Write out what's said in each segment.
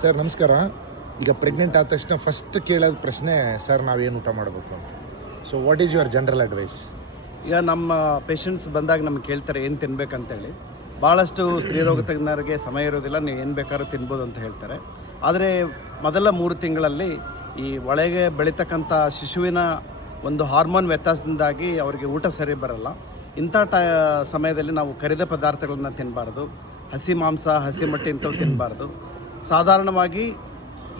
Sir ನಮಸ್ಕಾರ. ಈಗ pregnant ಆದ ತಕ್ಷಣ ಫಸ್ಟ್ ಕೇಳೋದು ಪ್ರಶ್ನೆ, ಸರ್ ನಾವೇನು ಊಟ ಮಾಡಬೇಕು ಅಂತ. So what is your general advice? ಈಗ ನಮ್ಮ ಪೇಷಂಟ್ಸ್ ಬಂದಾಗ ನಮ್ಗೆ ಕೇಳ್ತಾರೆ ಏನು ತಿನ್ಬೇಕಂತೇಳಿ. ಭಾಳಷ್ಟು ಸ್ತ್ರೀರೋಗ ತಜ್ಞರಿಗೆ ಸಮಯ ಇರೋದಿಲ್ಲ, ನೀವು ಏನು ಬೇಕಾದ್ರೂ ತಿನ್ಬೋದು ಅಂತ ಹೇಳ್ತಾರೆ. ಆದರೆ ಮೊದಲ 3 ತಿಂಗಳಲ್ಲಿ ಈ ಒಳಗೆ ಬೆಳೀತಕ್ಕಂಥ ಶಿಶುವಿನ ಒಂದು ಹಾರ್ಮೋನ್ ವ್ಯತ್ಯಾಸದಿಂದಾಗಿ ಅವರಿಗೆ ಊಟ ಸರಿ ಬರಲ್ಲ. ಇಂಥ ಸಮಯದಲ್ಲಿ ನಾವು ಕರಿದ ಪದಾರ್ಥಗಳನ್ನ ತಿನ್ನಬಾರ್ದು, ಹಸಿ ಮಾಂಸ, ಹಸಿ ಮೊಟ್ಟೆ ಇಂಥವು ತಿನ್ನಬಾರ್ದು. ಸಾಧಾರಣವಾಗಿ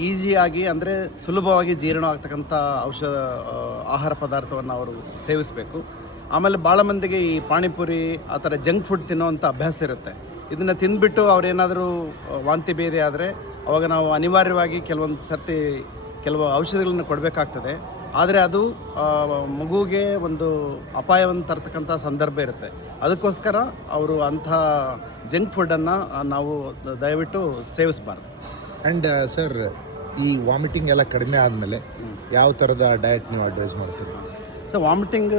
ಈಸಿಯಾಗಿ ಅಂದರೆ ಸುಲಭವಾಗಿ ಜೀರ್ಣ ಆಗ್ತಕ್ಕಂಥ ಆಹಾರ ಪದಾರ್ಥವನ್ನು ಅವರು ಸೇವಿಸಬೇಕು. ಆಮೇಲೆ ಭಾಳ ಮಂದಿಗೆ ಈ ಪಾನಿಪುರಿ ಆ ಥರ ಜಂಕ್ ಫುಡ್ ತಿನ್ನೋವಂಥ ಅಭ್ಯಾಸ ಇರುತ್ತೆ. ಇದನ್ನು ತಿಂದುಬಿಟ್ಟು ಅವರೇನಾದರೂ ವಾಂತಿ ಭೇದಿ ಆದರೆ ಅವಾಗ ನಾವು ಅನಿವಾರ್ಯವಾಗಿ ಕೆಲವೊಂದು ಸರ್ತಿ ಕೆಲವು ಔಷಧಿಗಳನ್ನು ಕೊಡಬೇಕಾಗ್ತದೆ. ಆದರೆ ಅದು ಮಗುವಿಗೆ ಒಂದು ಅಪಾಯವನ್ನು ತರ್ತಕ್ಕಂಥ ಸಂದರ್ಭ ಇರುತ್ತೆ. ಅದಕ್ಕೋಸ್ಕರ ಅವರು ಅಂಥ ಜಂಕ್ ಫುಡ್ಡನ್ನು ನಾವು ದಯವಿಟ್ಟು ಸೇವಿಸಬಾರ್ದು. ಆ್ಯಂಡ್ ಸರ್, ಈ ವಾಮಿಟಿಂಗ್ ಎಲ್ಲ ಕಡಿಮೆ ಆದಮೇಲೆ ಯಾವ ಥರದ ಡಯಟ್ ನೀವು ಅಡ್ವೈಸ್ ಮಾಡ್ತೀರಿ? ಸೊ ವಾಮಿಟಿಂಗ್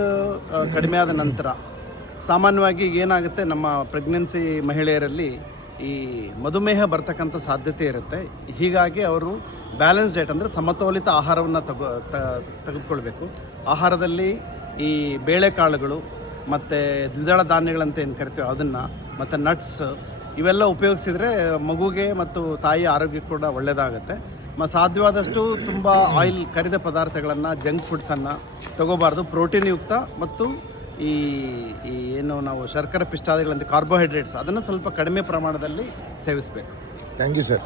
ಕಡಿಮೆ ಆದ ನಂತರ ಸಾಮಾನ್ಯವಾಗಿ ಏನಾಗುತ್ತೆ, ನಮ್ಮ ಪ್ರೆಗ್ನೆನ್ಸಿ ಮಹಿಳೆಯರಲ್ಲಿ ಈ ಮಧುಮೇಹ ಬರ್ತಕ್ಕಂಥ ಸಾಧ್ಯತೆ ಇರುತ್ತೆ. ಹೀಗಾಗಿ ಅವರು ಬ್ಯಾಲೆನ್ಸ್ ಡಯಟ್ ಅಂದರೆ ಸಮತೋಲಿತ ಆಹಾರವನ್ನು ತೆಗೆದುಕೊಳ್ಬೇಕು. ಆಹಾರದಲ್ಲಿ ಈ ಬೇಳೆಕಾಳುಗಳು ಮತ್ತು ದ್ವಿದಳ ಧಾನ್ಯಗಳಂತ ಏನು ಕರಿತೀವಿ ಅದನ್ನು, ಮತ್ತು ನಟ್ಸ್ ಇವೆಲ್ಲ ಉಪಯೋಗಿಸಿದರೆ ಮಗುಗೆ ಮತ್ತು ತಾಯಿಯ ಆರೋಗ್ಯಕ್ಕೆ ಕೂಡ ಒಳ್ಳೆಯದಾಗುತ್ತೆ. ಸಾಧ್ಯವಾದಷ್ಟು ತುಂಬ ಆಯಿಲ್ ಕರಿದ ಪದಾರ್ಥಗಳನ್ನು, ಜಂಕ್ ಫುಡ್ಸನ್ನು ತಗೋಬಾರ್ದು. ಪ್ರೋಟೀನ್ ಯುಕ್ತ ಮತ್ತು ಈ ಏನು ನಾವು ಶರ್ಕರೆ ಪಿಷ್ಟಾದಿಗಳಂತೆ ಕಾರ್ಬೋಹೈಡ್ರೇಟ್ಸ್ ಅದನ್ನು ಸ್ವಲ್ಪ ಕಡಿಮೆ ಪ್ರಮಾಣದಲ್ಲಿ ಸೇವಿಸಬೇಕು. Thank you sir.